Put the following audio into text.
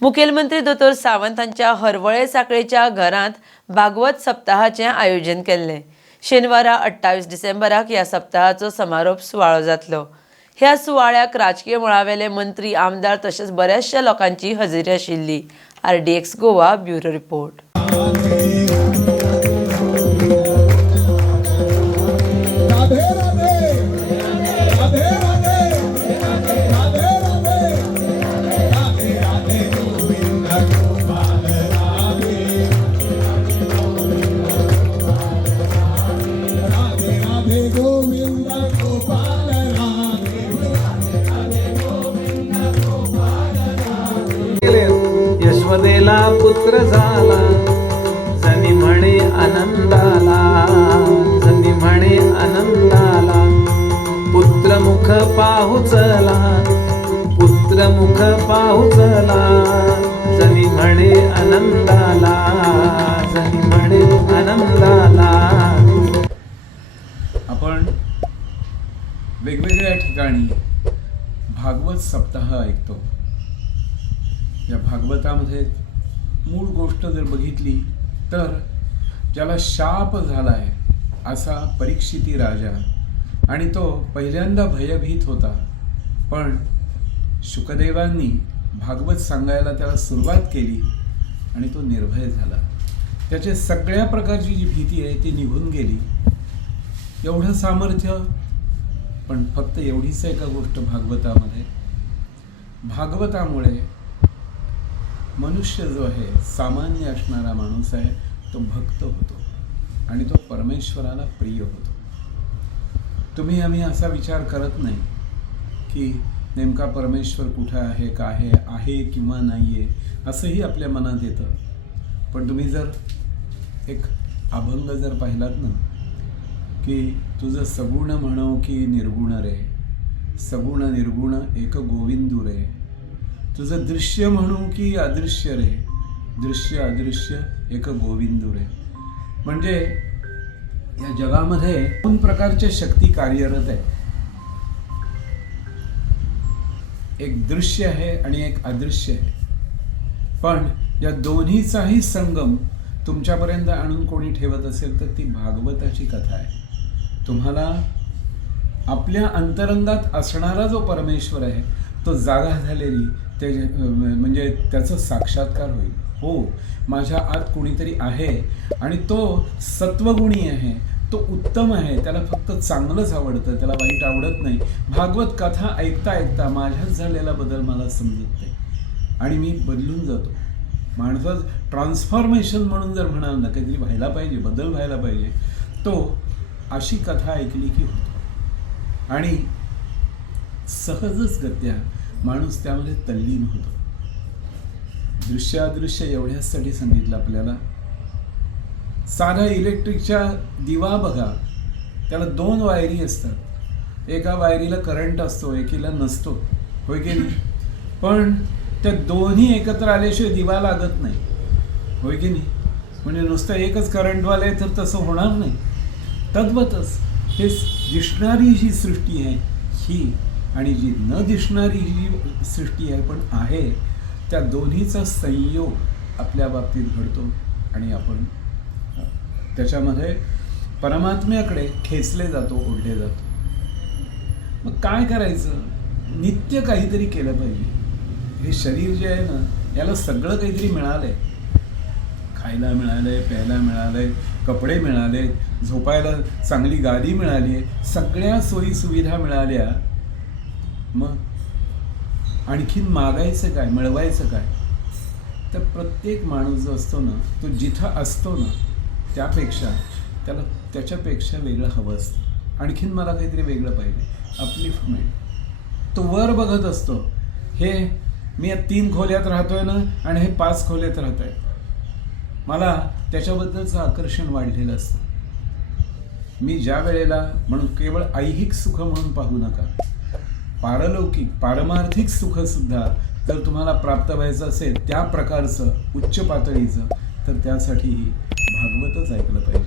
मुखेलमंत्री दोतोर सावंत हांच्या हरवळे साखळेच्या घरांत भागवत सप्ताहाचें आयोजन केल्लें। शेनवारा 28 डिसेंबराक ह्या सप्ताहाचो समारोप सुवाळो जातलो। ह्या सुवाळ्याक राजकीय मळावेले मंत्री, आमदार तशेंच बऱ्याचशा लोकांची हजेरी आशिल्ली। RDX Goa bureau report. यशोदेला पुत्र झाला, जनी म्हणे आनंदाला, जनी म्हणे आनंदाला। पुत्र मुख पाहुचला, पुत्र मुख पाहुचला, जनी म्हणे आनंदाला, जनी म्हणे आनंदाला। आपण वेगवेगळ्या ठिकाणी भागवत सप्ताह ऐकतो। या भागवतामध्ये मूळ गोष्ट जर बघितली तर ज्याला शाप झालाय असा परीक्षिती राजा, आणि तो पहिल्यांदा भयभीत होता, पण शुकदेवांनी भागवत सांगायला त्याला सुरुवात केली आणि तो निर्भय झाला। त्याचे सगळ्या प्रकारची जी भीती आहे ती निघून गेली। एवढं सामर्थ्य, पण फक्त एवढीच एका गोष्ट भागवतामध्ये, भागवतामुळे मनुष्य जो आहे, सामान्य असणारा माणूस आहे, तो भक्त होतो आणि तो परमेश्वराला प्रिय होतो। तुम्ही आम्ही असा विचार करत नाही की नेमका परमेश्वर कुठे आहे, काय आहे किंवा नाही आहे, असंही आपल्या मनात येतं। पण तुम्ही जर एक अभंग जर पाहिलात ना, की तुझं सगुण म्हणो की निर्गुण रे, सगुण निर्गुण एक गोविंदू रे, तुझं दृश्य म्हणू की अदृश्य रे, दृश्य अदृश्य एक गोविंदू रे। म्हणजे या जगामध्ये दोन प्रकारच्या शक्ती कार्यरत आहे, एक दृश्य आहे आणि एक अदृश्य आहे। पण या दोन्हीचाही संगम तुमच्यापर्यंत आणून कोणी ठेवत असेल तर ती भागवताची कथा आहे। तुम्हाला आपल्या अंतरंगात असणारा जो परमेश्वर आहे तो जागा झालेली, ते म्हणजे त्याचं साक्षात्कार होईल। हो, माझ्या आत कोणीतरी आहे आणि तो सत्वगुणी आहे, तो उत्तम आहे, त्याला फक्त चांगलंच आवडतं, त्याला वाईट आवडत नाही। भागवत कथा ऐकता ऐकता माझ्यात झालेला बदल मला समजत नाही आणि मी बदलून जातो। माणसाचं ट्रान्सफॉर्मेशन म्हणून जर म्हणाल ना, काहीतरी व्हायला पाहिजे, बदल व्हायला पाहिजे, तो अशी कथा ऐकली की होतो आणि सहजच गत्या माणूस त्यामध्ये तल्लीन होतो। दृश्य अदृश्य एवढ्यासाठी सांगितलं आपल्याला। साधा इलेक्ट्रिकच्या दिवा बघा, त्याला दोन वायरी असतात, एका वायरीला करंट असतो, एकीला नसतो, होय की नाही? पण त्या दोन्ही एकत्र आल्याशिवाय दिवा लागत नाही, होय की नाही? म्हणजे नुसतं एकच करंटवाले तर तसं होणार नाही। तद्वतच हे दिसणारी जी सृष्टी आहे ही आणि जी न दिसणारी जी सृष्टी आहे पण आहे, त्या दोन्हीचा संयोग आपल्या बाबतीत घडतो आणि आपण त्याच्यामध्ये परमात्म्याकडे खेचले जातो, ओढले जातो। मग काय करायचं? नित्य काहीतरी केलं पाहिजे। हे शरीर जे आहे ना, याला सगळं काहीतरी मिळालंय, खायला मिळालंय, प्यायला मिळालंय, कपडे मिळाले, झोपायला चांगली गादी मिळाली आहे, सगळ्या सोयी सुविधा मिळाल्या, मग आणखीन मागायचं काय, मिळवायचं काय? तर प्रत्येक माणूस जो असतो ना, तो जिथं असतो ना त्यापेक्षा त्याला त्याच्यापेक्षा वेगळं हवं असतं। आणखीन मला काहीतरी वेगळं पाहिजे, अपलिफ्टमेंट। तो वर बघत असतो, हे मी 3 खोल्यात राहतोय ना आणि हे 5 खोल्यात राहत आहे, मला त्याच्याबद्दलचं आकर्षण वाढलेलं असतं। मी ज्या वेळेला, म्हणून केवळ ऐहिक सुख म्हणून पाहू नका, पारलौकिक पारमार्थिक सुख सुद्धा जर तुम्हाला प्राप्त व्हायचं असेल त्या प्रकारचं उच्च पातळीचं, तर त्यासाठी भागवतच ऐकलं पाहिजे।